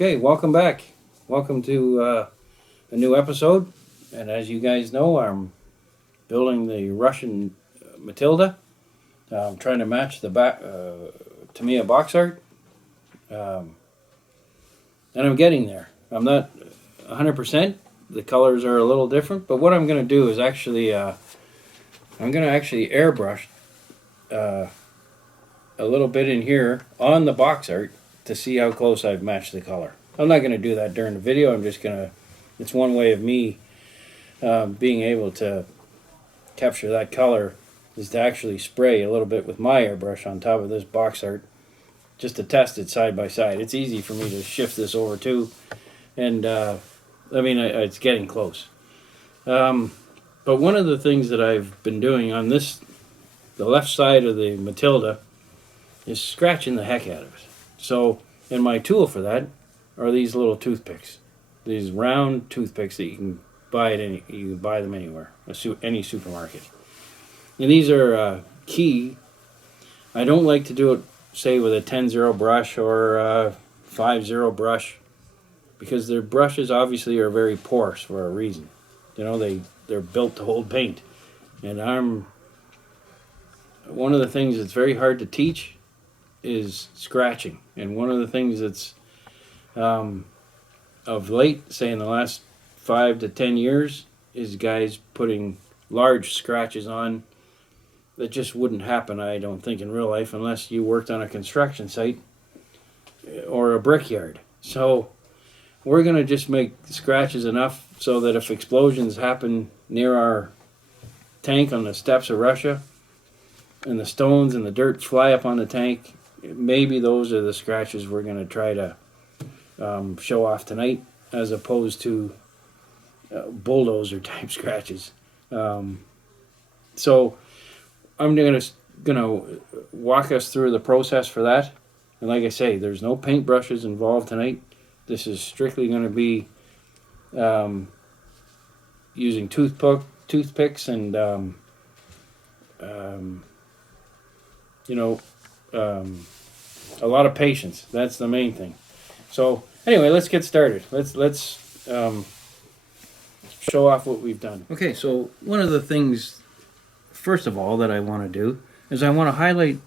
Okay, welcome back. Welcome to a new episode. And as you guys know, I'm building the Russian Matilda. I'm trying to match the Tamiya box art. Um, and I'm getting there. I'm not 100%. The colors are a little different. But what I'm going to do is actually, I'm going to actually airbrush a little bit in here on the box art to see how close I've matched the color. I'm not going to do that during the video. I'm just going to, it's one way of me being able to capture that color is to actually spray a little bit with my airbrush on top of this box art just to test it side by side. It's easy for me to shift this over too, and it's getting close. But one of the things that I've been doing on the left side of the Matilda is scratching the heck out of it. So, and my tool for that are these little toothpicks, these round toothpicks that you can buy you can buy them anywhere, any supermarket. And these are key. I don't like to do it, say, with a 10-0 brush or a 5-0 brush, because their brushes obviously are very porous for a reason. You know, they're built to hold paint. And one of the things that's very hard to teach is scratching. And one of the things that's of late, say in the last 5 to 10 years, is guys putting large scratches on that just wouldn't happen, I don't think, in real life unless you worked on a construction site or a brickyard. So we're going to just make scratches enough so that if explosions happen near our tank on the steppes of Russia and the stones and the dirt fly up on the tank, maybe those are the scratches we're going to try to show off tonight, as opposed to bulldozer type scratches. So I'm gonna walk us through the process for that. And like I say, there's no paintbrushes involved tonight. This is strictly going to be using toothpicks and a lot of patience. That's the main thing. So anyway, let's get started. Let's show off what we've done. Okay, so one of the things, first of all, that I want to do is I want to highlight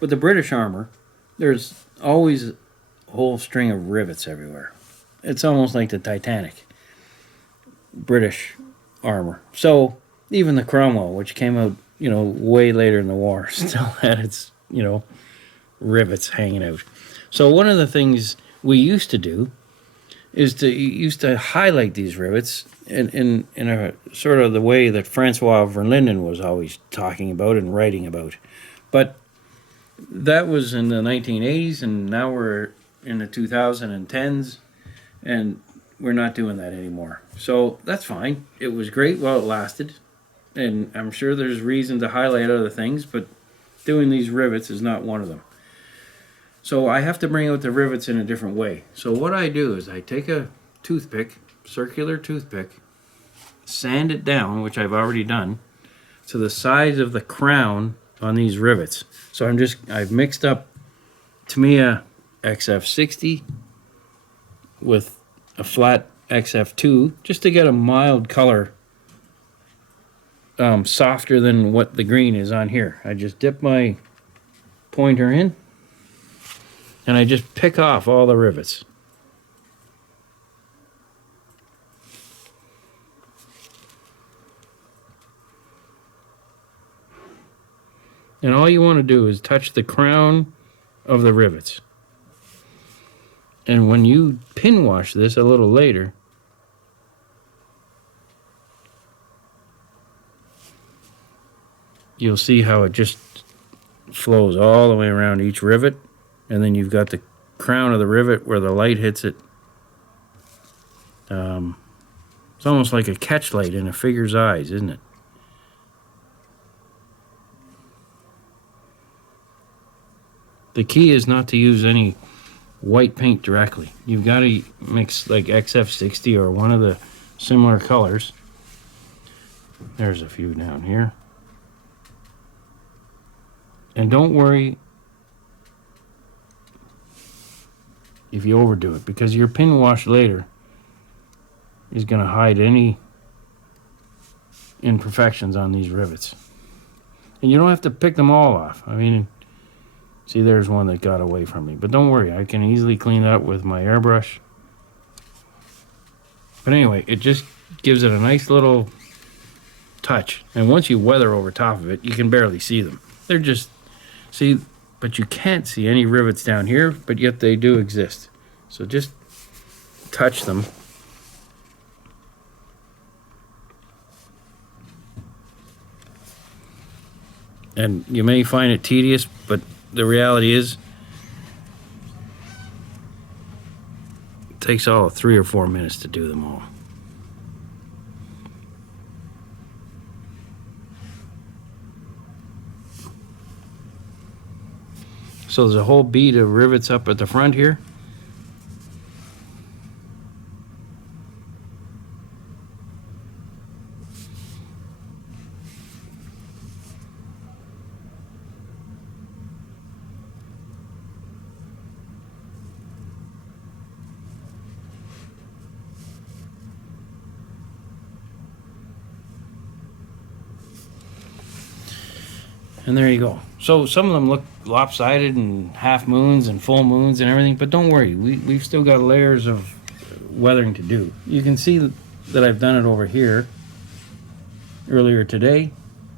with the British armor, there's always a whole string of rivets everywhere. It's almost like the Titanic. British armor. So even the Cromwell, which came out, way later in the war, still had its, rivets hanging out. So one of the things we used to do is to highlight these rivets in a sort of the way that Francois Verlinden was always talking about and writing about. But that was in the 1980s, and now we're in the 2010s, and we're not doing that anymore. So that's fine. It was great while it lasted, and I'm sure there's reason to highlight other things, but doing these rivets is not one of them. So I have to bring out the rivets in a different way. So what I do is I take a toothpick, circular toothpick, sand it down, which I've already done, to the size of the crown on these rivets. So I've mixed up Tamiya XF60 with a flat XF2 just to get a mild color, softer than what the green is on here. I just dip my pointer in and I just pick off all the rivets. And all you want to do is touch the crown of the rivets. And when you pin wash this a little later, you'll see how it just flows all the way around each rivet. And then you've got the crown of the rivet where the light hits it. It's almost like a catch light in a figure's eyes, isn't it? The key is not to use any white paint directly. You've got to mix like XF60 or one of the similar colors. There's a few down here. And don't worry if you overdo it, because your pin wash later is going to hide any imperfections on these rivets. And you don't have to pick them all off. I mean, see, there's one that got away from me. But don't worry, I can easily clean that with my airbrush. But anyway, it just gives it a nice little touch. And once you weather over top of it, you can barely see them. They're just, see, but you can't see any rivets down here, but yet they do exist. So just touch them. And you may find it tedious, but the reality is it takes all 3 or 4 minutes to do them all. So there's a whole bead of rivets up at the front here. And there you go. So some of them look lopsided and half moons and full moons and everything, but don't worry, we've still got layers of weathering to do. You can see that I've done it over here earlier today,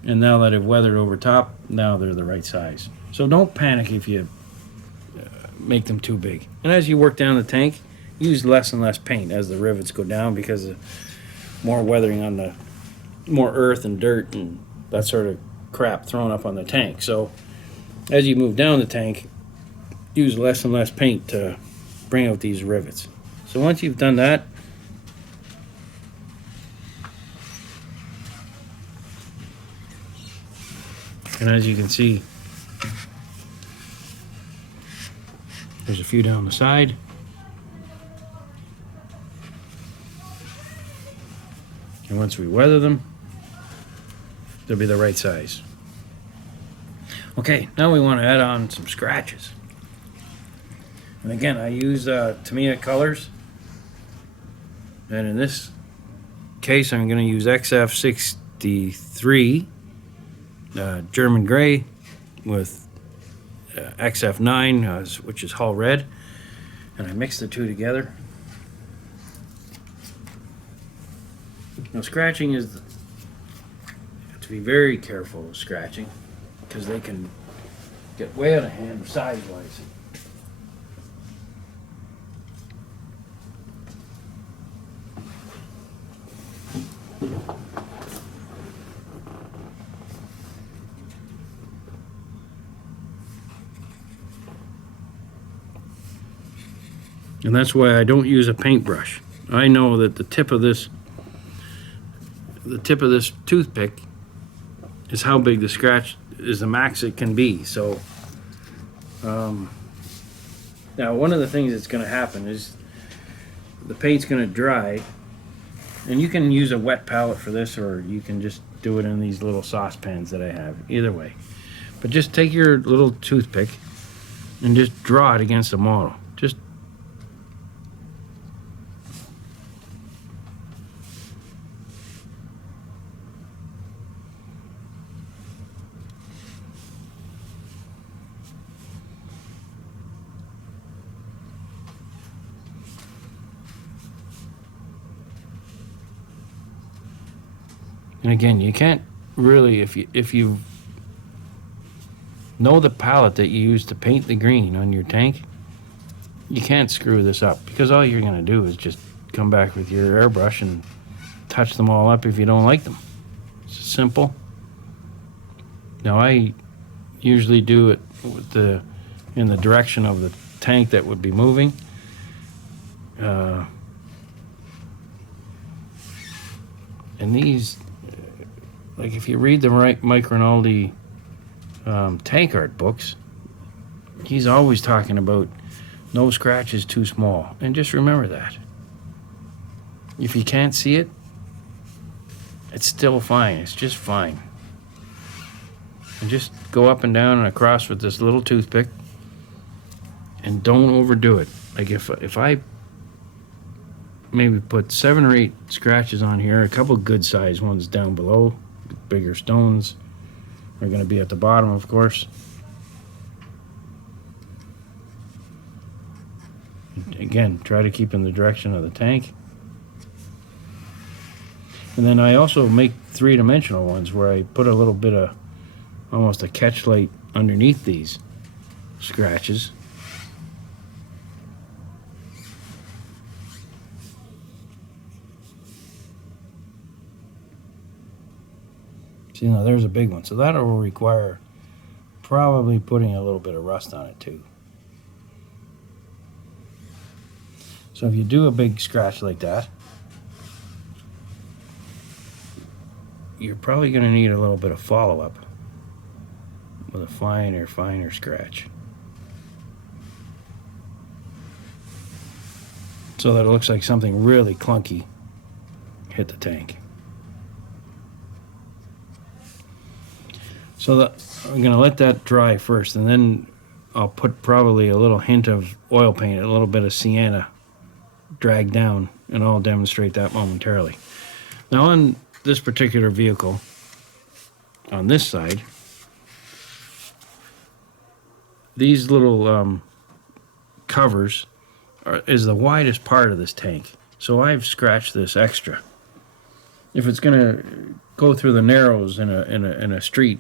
and now that I've weathered over top, now they're the right size. So don't panic if you make them too big. And as you work down the tank, use less and less paint as the rivets go down, because of more weathering on the more earth and dirt and that sort of crap thrown up on the tank. So as you move down the tank, use less and less paint to bring out these rivets. So once you've done that, and as you can see, there's a few down the side. And once we weather them, they'll be the right size. Okay, now we want to add on some scratches. And again, I use Tamiya colors. And in this case, I'm going to use XF63 German gray with XF9, which is Hull red. And I mix the two together. Now scratching is, you have to be very careful with scratching, because they can get way out of hand size-wise. And that's why I don't use a paintbrush. I know that the tip of this toothpick is how big the scratch is, the max it can be. So now one of the things that's going to happen is the paint's going to dry, and you can use a wet palette for this, or you can just do it in these little saucepans that I have, either way. But just take your little toothpick and just draw it against the model. Just and again, you can't really, if you know the palette that you use to paint the green on your tank, you can't screw this up, because all you're going to do is just come back with your airbrush and touch them all up if you don't like them. It's simple. Now I usually do it with in the direction of the tank that would be moving. And these, like if you read the Mike Rinaldi tank art books, he's always talking about no scratch is too small. And just remember that. If you can't see it, it's still fine. It's just fine. And just go up and down and across with this little toothpick, and don't overdo it. like if I maybe put 7 or 8 scratches on here, a couple good sized ones down below, bigger stones are going to be at the bottom, of course. Again, try to keep in the direction of the tank. And then I also make 3-dimensional ones where I put a little bit of almost a catch light underneath these scratches. See, now there's a big one, so that'll require probably putting a little bit of rust on it too. So if you do a big scratch like that, you're probably going to need a little bit of follow-up with a finer scratch, so that it looks like something really clunky hit the tank. So I'm going to let that dry first, and then I'll put probably a little hint of oil paint, a little bit of sienna drag down, and I'll demonstrate that momentarily. Now on this particular vehicle, on this side, these little covers is the widest part of this tank, so I've scratched this extra. If it's going to go through the narrows in a street,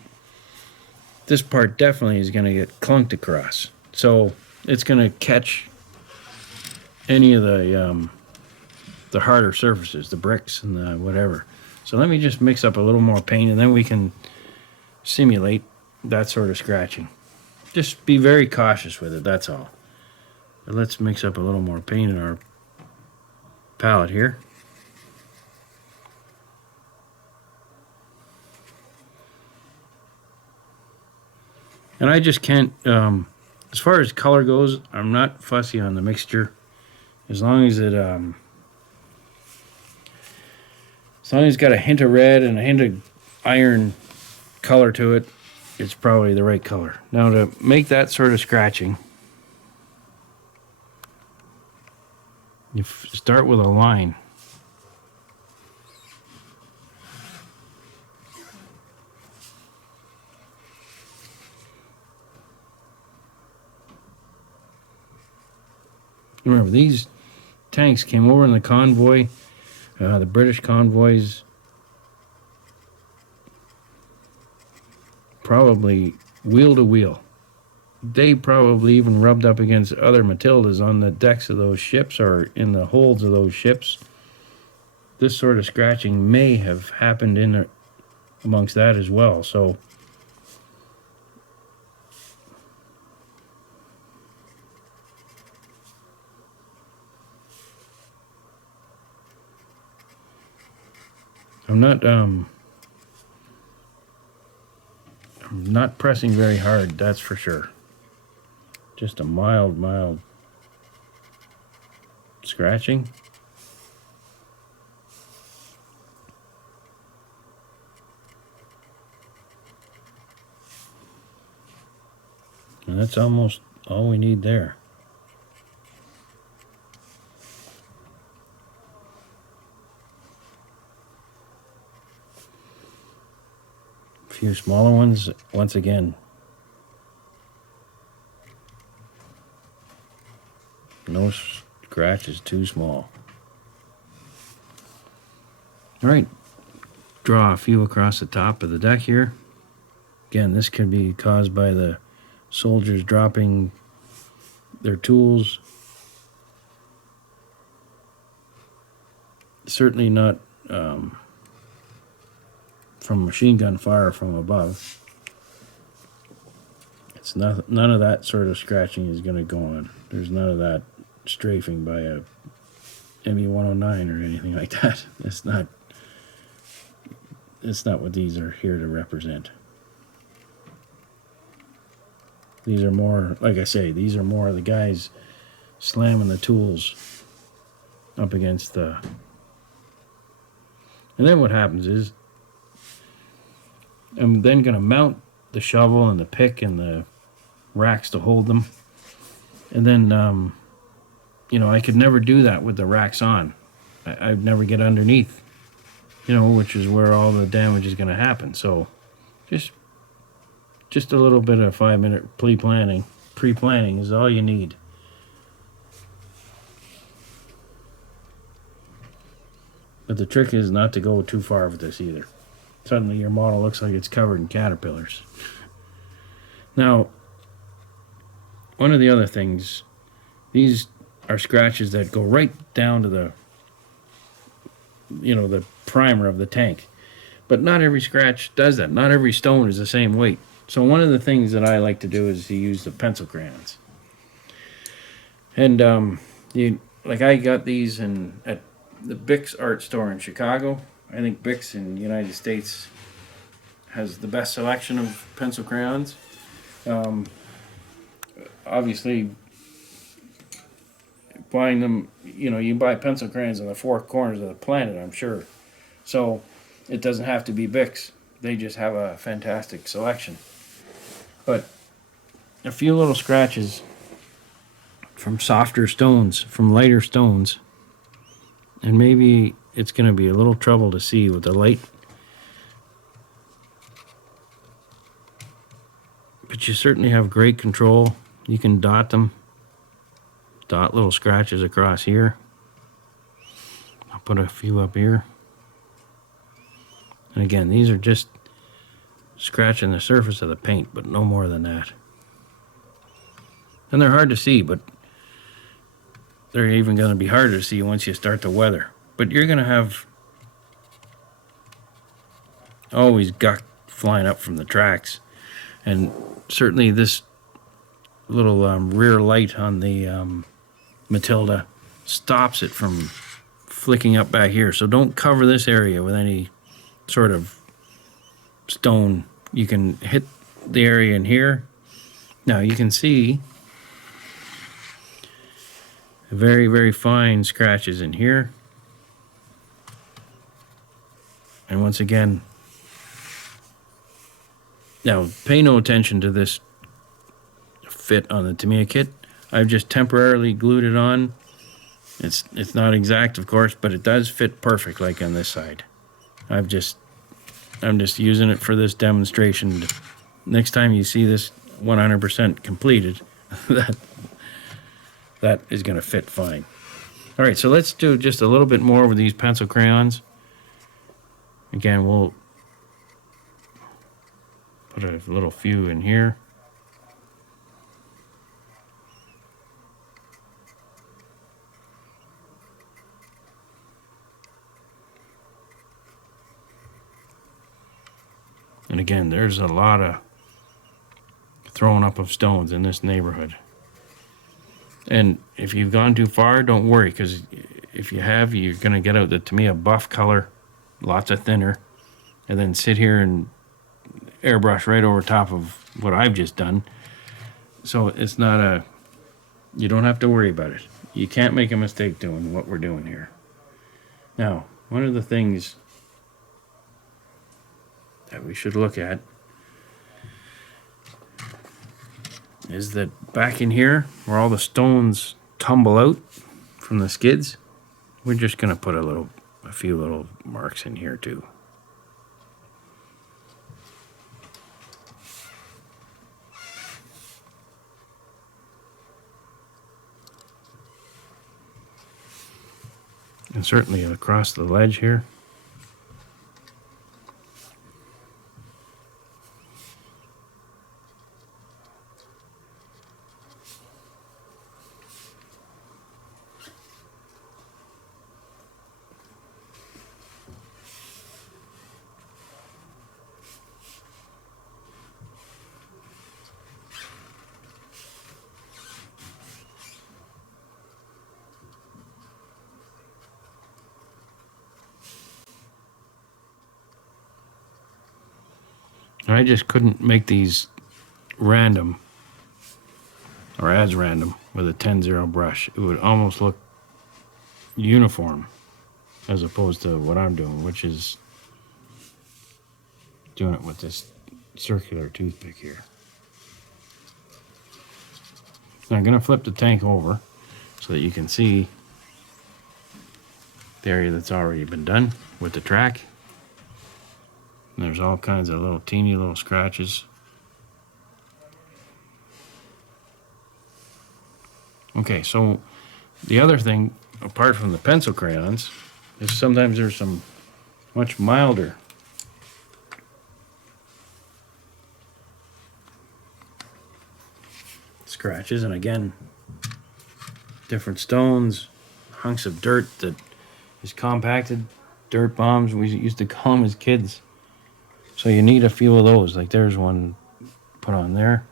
this part definitely is going to get clunked across, so it's going to catch any of the harder surfaces, the bricks and the whatever. So let me just mix up a little more paint, and then we can simulate that sort of scratching. Just be very cautious with it, that's all. But let's mix up a little more paint in our palette here. And I just can't, as far as color goes, I'm not fussy on the mixture. As long as it's got a hint of red and a hint of iron color to it, it's probably the right color. Now to make that sort of scratching, you start with a line. Remember, these tanks came over in the convoy, the British convoys, probably wheel to wheel. They probably even rubbed up against other Matildas on the decks of those ships or in the holds of those ships. This sort of scratching may have happened in amongst that as well. So I'm not pressing very hard, that's for sure. Just a mild scratching. And that's almost all we need there. A few smaller ones, once again. No scratch is too small. All right, draw a few across the top of the deck here. Again, this could be caused by the soldiers dropping their tools. Certainly not from machine gun fire from above. It's not, none of that sort of scratching is going to go on. There's none of that strafing by a ME-109 or anything like that. It's not what these are here to represent. These are more, like I say, these are more the guys slamming the tools up against the... And then what happens is, I'm then going to mount the shovel and the pick and the racks to hold them. And then you know, I could never do that with the racks on. I'd never get underneath, you know, which is where all the damage is going to happen. So just a little bit of 5-minute pre-planning is all you need. But the trick is not to go too far with this either. Suddenly your model looks like it's covered in caterpillars. Now, one of the other things, these are scratches that go right down to the, you know, the primer of the tank. But not every scratch does that. Not every stone is the same weight. So one of the things that I like to do is to use the pencil crayons. And I got these at the Bix art store in Chicago. I think Bix in the United States has the best selection of pencil crayons. Obviously, buying them, you know, you buy pencil crayons in the four corners of the planet, I'm sure. So it doesn't have to be Bix. They just have a fantastic selection. But a few little scratches from softer stones, from lighter stones, and maybe it's going to be a little trouble to see with the light. But you certainly have great control. You can dot them. Dot little scratches across here. I'll put a few up here. And again, these are just scratching the surface of the paint, but no more than that. And they're hard to see, but they're even going to be harder to see once you start to weather. But you're going to have always gunk flying up from the tracks. And certainly this little rear light on the Matilda stops it from flicking up back here. So don't cover this area with any sort of stone. You can hit the area in here. Now you can see very, very fine scratches in here. And once again, now pay no attention to this fit on the Tamiya kit. I've just temporarily glued it on. It's not exact, of course, but it does fit perfect, like on this side. I'm just using it for this demonstration. Next time you see this 100% completed, that is going to fit fine. All right, so let's do just a little bit more with these pencil crayons. Again, we'll put a little few in here. And again, there's a lot of throwing up of stones in this neighborhood. And if you've gone too far, don't worry, because if you have, you're going to get out the Tamiya buff color, lots of thinner, and then sit here and airbrush right over top of what I've just done. So it's not you don't have to worry about it. You can't make a mistake doing what we're doing here. Now, one of the things that we should look at is that back in here where all the stones tumble out from the skids, we're just going to put a few little marks in here too. And certainly across the ledge here. I just couldn't make these random or as random with a 10-0 brush. It would almost look uniform as opposed to what I'm doing, which is doing it with this circular toothpick here. Now I'm going to flip the tank over so that you can see the area that's already been done with the track. And there's all kinds of little teeny little scratches. Okay, so the other thing, apart from the pencil crayons, is sometimes there's some much milder scratches, and again, different stones, hunks of dirt that is compacted, dirt bombs, we used to call them as kids. So you need a few of those. Like there's one put on there.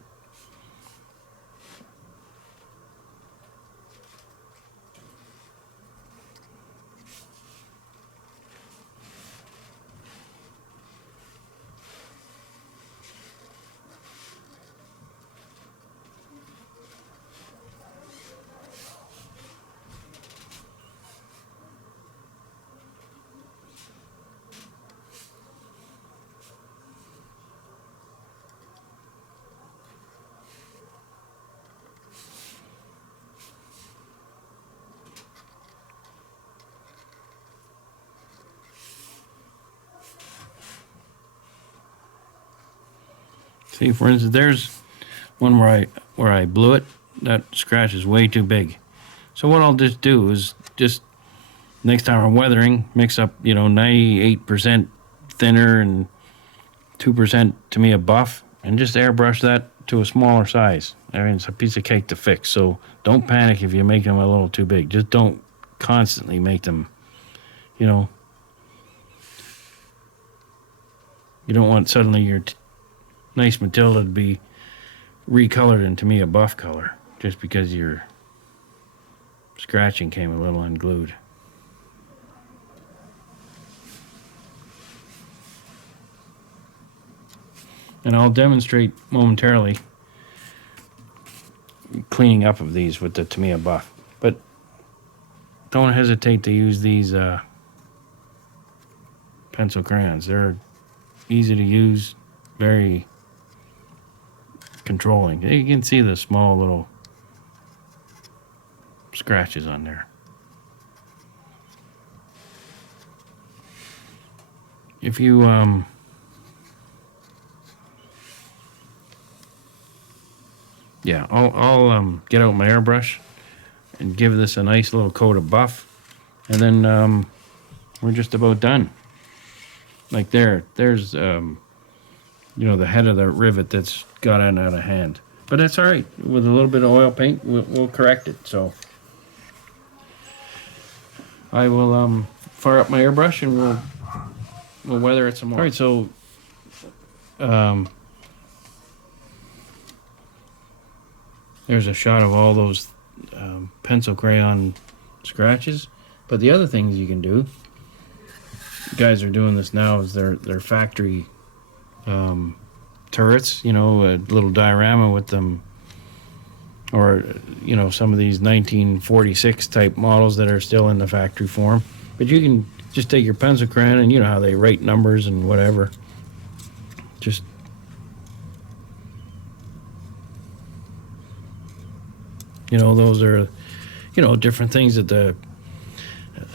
See, for instance, there's one where I blew it. That scratch is way too big. So what I'll just do is just next time I'm weathering, mix up 98% thinner and 2% to me a buff, and just airbrush that to a smaller size. I mean, it's a piece of cake to fix. So don't panic if you make them a little too big. Just don't constantly make them, you don't want suddenly your nice Matilda to be recolored into me a buff color just because your scratching came a little unglued. And I'll demonstrate momentarily cleaning up of these with the Tamiya buff. But don't hesitate to use these pencil crayons. They're easy to use, very controlling. You can see the small little scratches on there. If you yeah, I'll get out my airbrush and give this a nice little coat of buff, and then we're just about done. Like there's the head of the rivet that's gotten out of hand, but that's all right. With a little bit of oil paint, we'll correct it. So I will fire up my airbrush and we'll weather it some more. All right, so there's a shot of all those pencil crayon scratches. But the other things you can do, guys are doing this now, is their factory turrets, a little diorama with them, or some of these 1946 type models that are still in the factory form. But you can just take your pencil crayon, and you know how they write numbers and whatever, just those are different things that the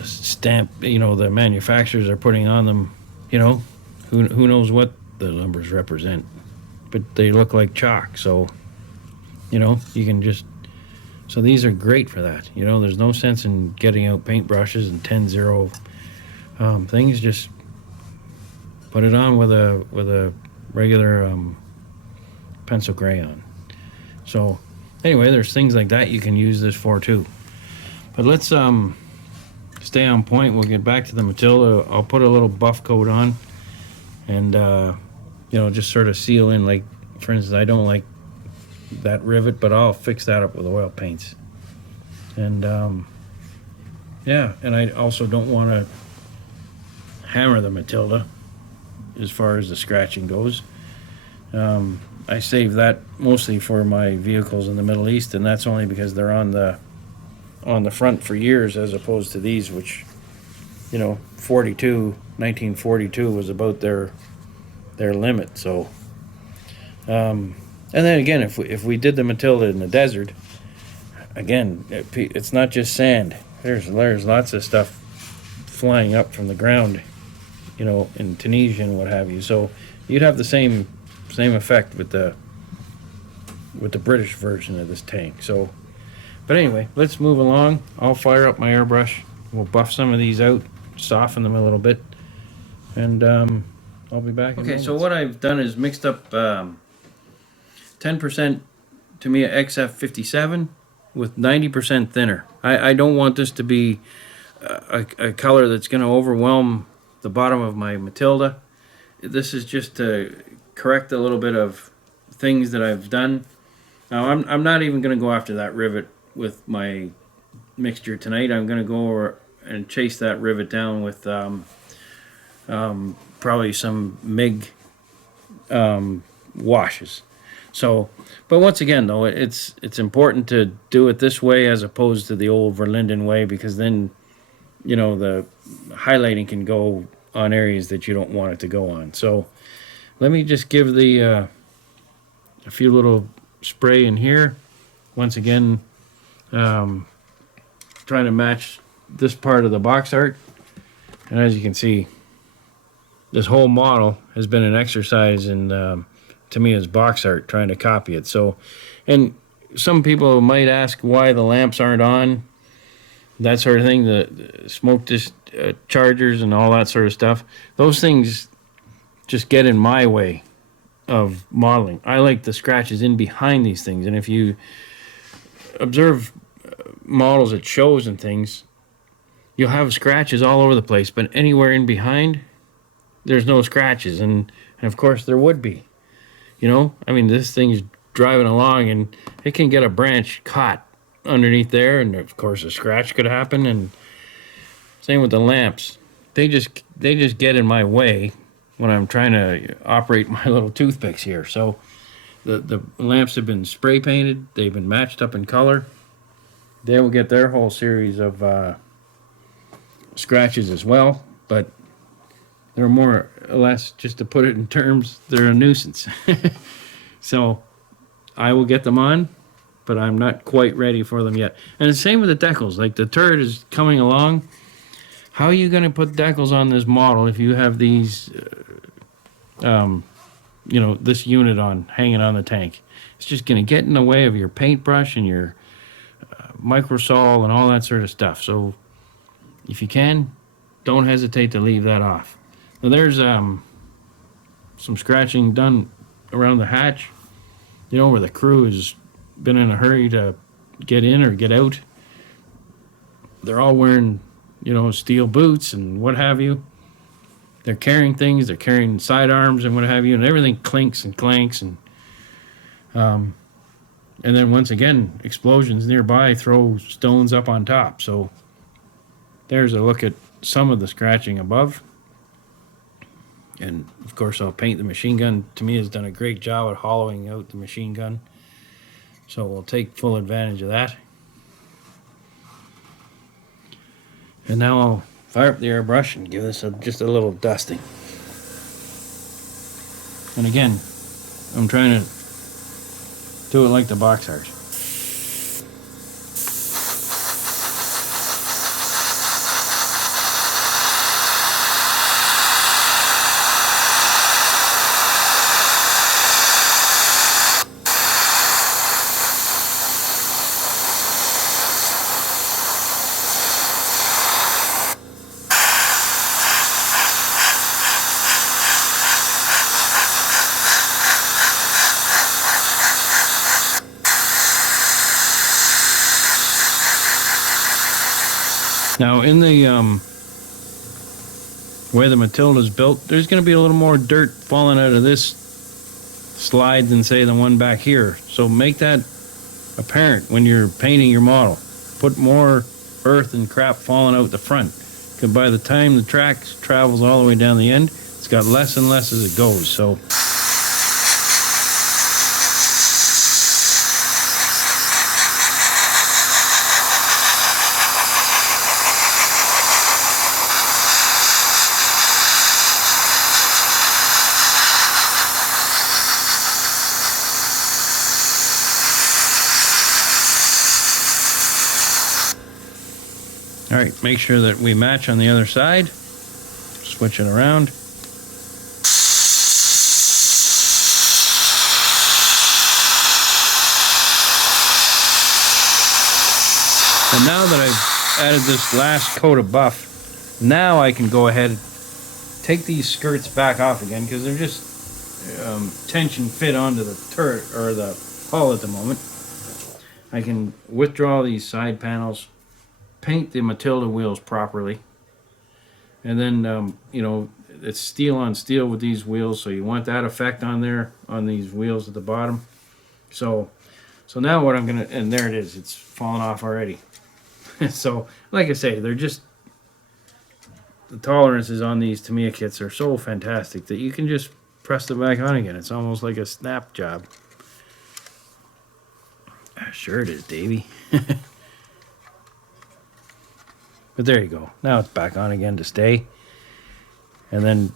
stamp, the manufacturers are putting on them. Who knows what the numbers represent, but they look like chalk. So you can just, so these are great for that. There's no sense in getting out paintbrushes and 10-0 things. Just put it on with a regular pencil crayon. So anyway, there's things like that you can use this for too. But let's stay on point. We'll get back to the Matilda. I'll put a little buff coat on, and just sort of seal in. Like, for instance, I don't like that rivet, but I'll fix that up with oil paints. And and I also don't want to hammer the Matilda as far as the scratching goes. I save that mostly for my vehicles in the Middle East, and that's only because they're on the front for years, as opposed to these, which 1942 was about their limit. So and then again, if we did the Matilda in the desert, again, it's not just sand. There's lots of stuff flying up from the ground, in Tunisia and what have you. So you'd have the same effect with the British version of this tank. So, but anyway, let's move along. I'll fire up my airbrush. We'll buff some of these out, soften them a little bit, and I'll be back in Okay, minutes. so what I've done is mixed up 10% Tamiya XF57 with 90% thinner. I don't want this to be a color that's going to overwhelm the bottom of my Matilda. This is just to correct a little bit of things that I've done. Now I'm not even going to go after that rivet with my mixture tonight. I'm going to go over and chase that rivet down with probably some MIG washes. So, but once again, though, it's important to do it this way as opposed to the old Verlinden way, because then, the highlighting can go on areas that you don't want it to go on. So, let me just give the a few little spray in here. Once again, trying to match this part of the box art, and as you can see, this whole model has been an exercise in Tamiya's box art, trying to copy it. So, and some people might ask why the lamps aren't on, that sort of thing, the smoke chargers and all that sort of stuff. Those things just get in my way of modeling. I like the scratches in behind these things, and if you observe models at shows and things, you'll have scratches all over the place, but anywhere in behind, there's no scratches, and of course there would be. I mean, this thing's driving along and it can get a branch caught underneath there, and of course a scratch could happen. And same with the lamps. They just get in my way when I'm trying to operate my little toothpicks here. So the lamps have been spray painted, they've been matched up in color. They will get their whole series of scratches as well, but they're more or less, just to put it in terms, they're a nuisance. So I will get them on, but I'm not quite ready for them yet. And the same with the decals. Like, the turret is coming along. How are you going to put decals on this model if you have these, this unit hanging on the tank? It's just going to get in the way of your paintbrush and your microsol and all that sort of stuff. So if you can, don't hesitate to leave that off. Now there's some scratching done around the hatch, where the crew has been in a hurry to get in or get out. They're all wearing, steel boots and what have you. They're carrying things, they're carrying sidearms and what have you, and everything clinks and clanks, and then once again, explosions nearby throw stones up on top. So there's a look at some of the scratching above. And of course, I'll paint the machine gun. Tamiya's done a great job at hollowing out the machine gun, so we'll take full advantage of that. And now I'll fire up the airbrush and give this just a little dusting. And again, I'm trying to do it like the box art. Now, in the way the Matilda's built, there's going to be a little more dirt falling out of this slide than, say, the one back here. So make that apparent when you're painting your model. Put more earth and crap falling out the front, because by the time the track travels all the way down the end, it's got less and less as it goes. So All right, make sure that we match on the other side. Switch it around. And now that I've added this last coat of buff, now I can go ahead, take these skirts back off again because they're just tension fit onto the turret or the hull at the moment. I can withdraw these side panels, paint the Matilda wheels properly, and then you know, it's steel on steel with these wheels, so you want that effect on there on these wheels at the bottom. So now what I'm gonna, and there it is, it's fallen off already. So like I say, they're just, the tolerances on these Tamiya kits are so fantastic that you can just press them back on again. It's almost like a snap job. Sure it is, Davey. But there you go. Now it's back on again to stay. And then,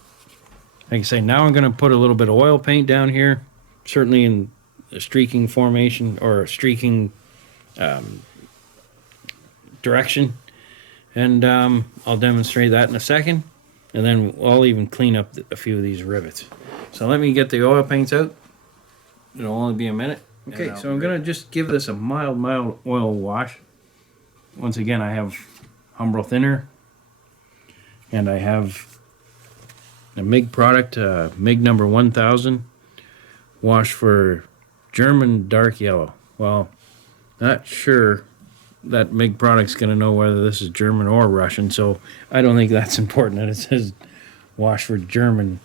like I say, now I'm going to put a little bit of oil paint down here. Certainly in a streaking formation or a streaking direction. And I'll demonstrate that in a second. And then I'll even clean up a few of these rivets. So let me get the oil paints out. It'll only be a minute. Okay, so I'm going to just give this a mild oil wash. Once again, I have Umbral thinner. And I have a MIG product, MIG number 1000. Wash for German dark yellow. Well, not sure that MIG product's going to know whether this is German or Russian, so I don't think that's important that it says wash for German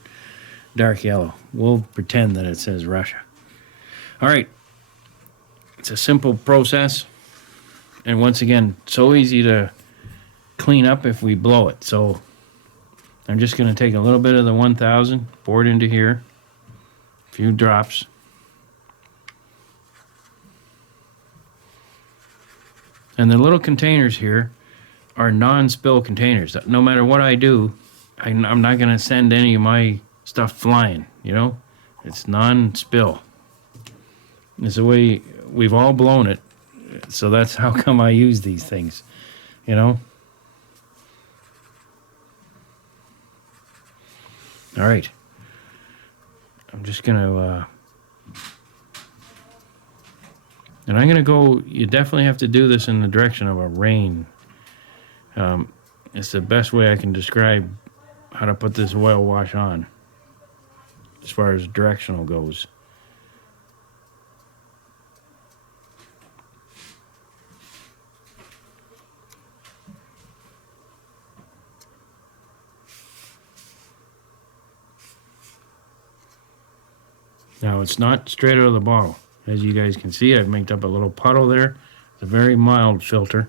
dark yellow. We'll pretend that it says Russia. All right. It's a simple process, and once again, so easy to clean up if we blow it. So I'm just going to take a little bit of the 1000, pour it into here, a few drops. And the little containers here are non-spill containers. No matter what I do, I'm not going to send any of my stuff flying, you know? It's non-spill. It's the way we've all blown it, so that's how come I use these things, you know? All right. I'm just going to... and I'm going to go, you definitely have to do this in the direction of a rain. It's the best way I can describe how to put this oil wash on, as far as directional goes. Now, it's not straight out of the bottle. As you guys can see, I've made up a little puddle there. It's a very mild filter.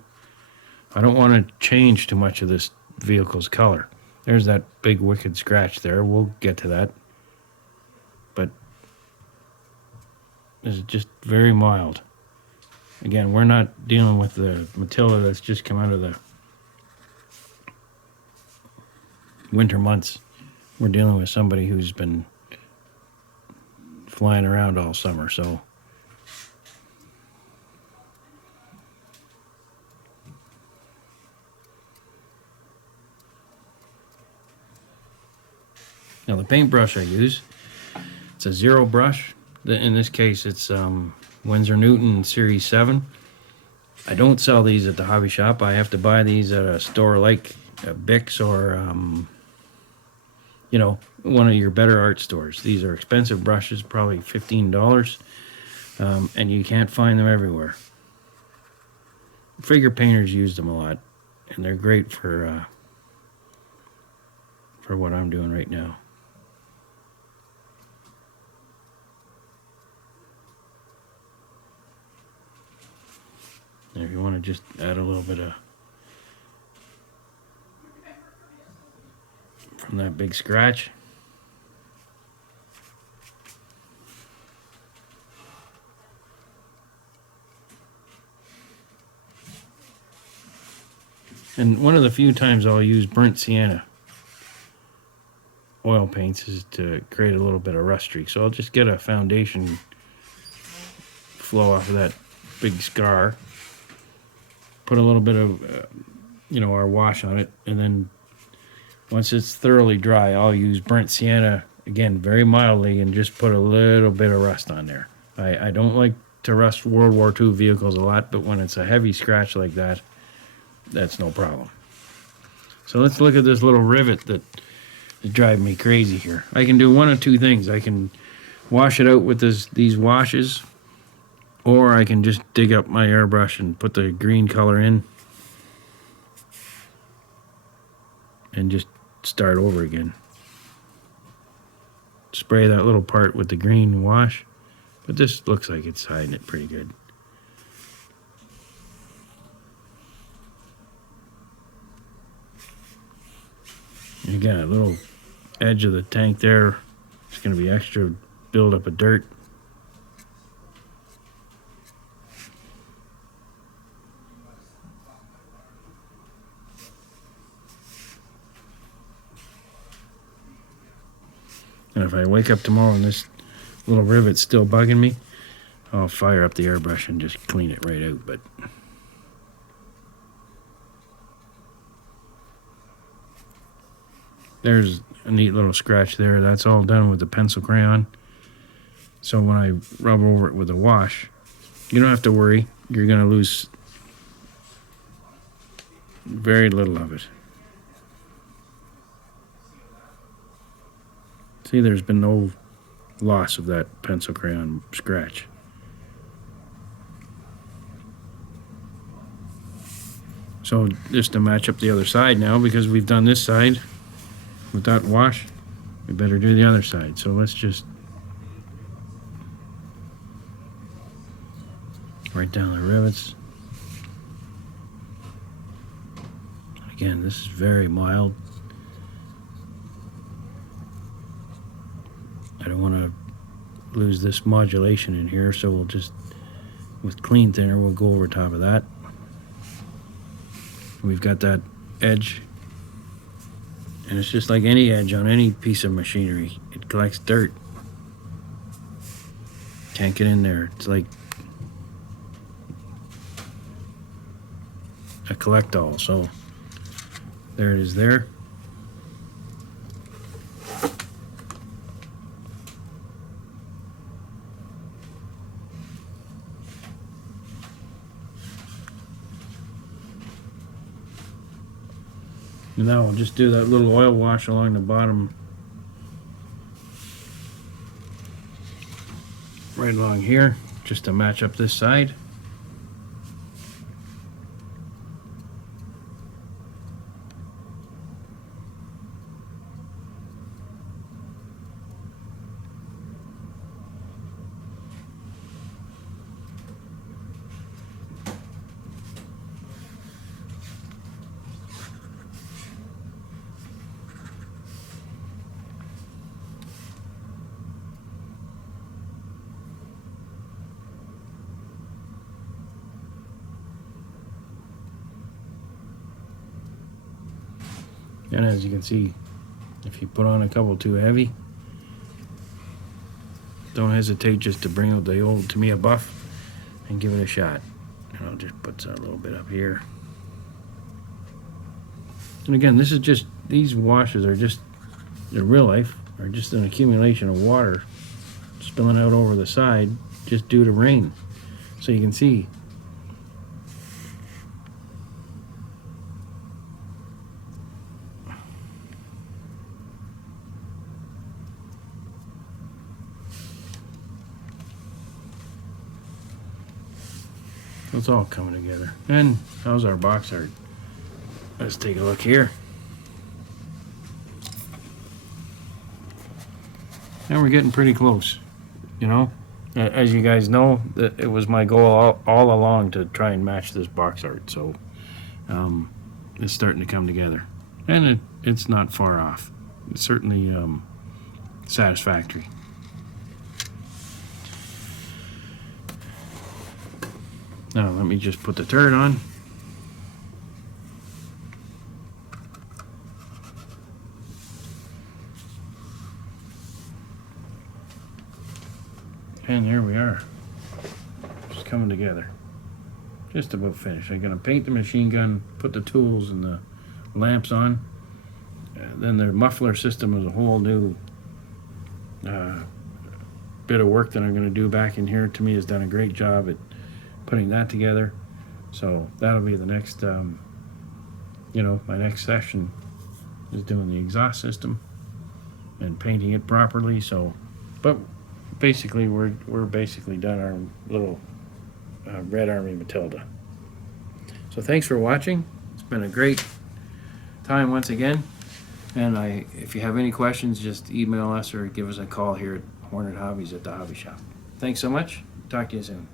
I don't want to change too much of this vehicle's color. There's that big wicked scratch there. We'll get to that. But this is just very mild. Again, we're not dealing with the Matilda that's just come out of the winter months. We're dealing with somebody who's been flying around all summer, so now the paintbrush I use, it's a zero brush. In this case, it's Winsor Newton Series 7. I don't sell these at the hobby shop. I have to buy these at a store like Bix or you know, one of your better art stores. These are expensive brushes, probably $15, and you can't find them everywhere. Figure painters use them a lot, and they're great for what I'm doing right now. And if you want to just add a little bit of from that big scratch. And one of the few times I'll use burnt sienna oil paints is to create a little bit of rust streak. So I'll just get a foundation flow off of that big scar. Put a little bit of our wash on it, and then once it's thoroughly dry, I'll use burnt sienna again very mildly and just put a little bit of rust on there. I don't like to rust World War II vehicles a lot, but when it's a heavy scratch like that, that's no problem. So let's look at this little rivet that is driving me crazy here. I can do one of two things. I can wash it out with these washes, or I can just dig up my airbrush and put the green color in and just start over again. Spray that little part with the green wash, but this looks like it's hiding it pretty good. And again, a little edge of the tank there, it's going to be extra buildup of dirt. And if I wake up tomorrow and this little rivet's still bugging me, I'll fire up the airbrush and just clean it right out. But there's a neat little scratch there. That's all done with the pencil crayon. So when I rub over it with a wash, you don't have to worry. You're going to lose very little of it. See, there's been no loss of that pencil crayon scratch. So just to match up the other side now, because we've done this side with that wash, we better do the other side. So let's just write down the rivets. Again, this is very mild. I don't want to lose this modulation in here, so we'll just, with clean thinner, we'll go over top of that. We've got that edge, and it's just like any edge on any piece of machinery. It collects dirt. Can't get in there. It's like a collect-all. So there it is there. And now I'll just do that little oil wash along the bottom, right along here, just to match up this side. And as you can see, if you put on a couple too heavy, don't hesitate just to bring out the old Tamiya buff and give it a shot. And I'll just put a little bit up here. And again, this is just, these washes are just, in real life, are just an accumulation of water spilling out over the side just due to rain. So you can see it's all coming together. And how's our box art? Let's take a look here. And we're getting pretty close, you know. As you guys know, it was my goal all along to try and match this box art. So it's starting to come together. And it's not far off. It's certainly satisfactory. Now let me just put the turret on. And there we are. Just coming together. just about finished. I'm gonna paint the machine gun, put the tools and the lamps on. Then the muffler system is a whole new bit of work that I'm gonna do back in here. To me, has done a great job at putting that together. So that'll be the next, my next session is doing the exhaust system and painting it properly. So, but basically we're basically done our little Red Army Matilda. So thanks for watching. It's been a great time once again. And if you have any questions, just email us or give us a call here at Hornet Hobbies at the Hobby Shop. Thanks so much. Talk to you soon.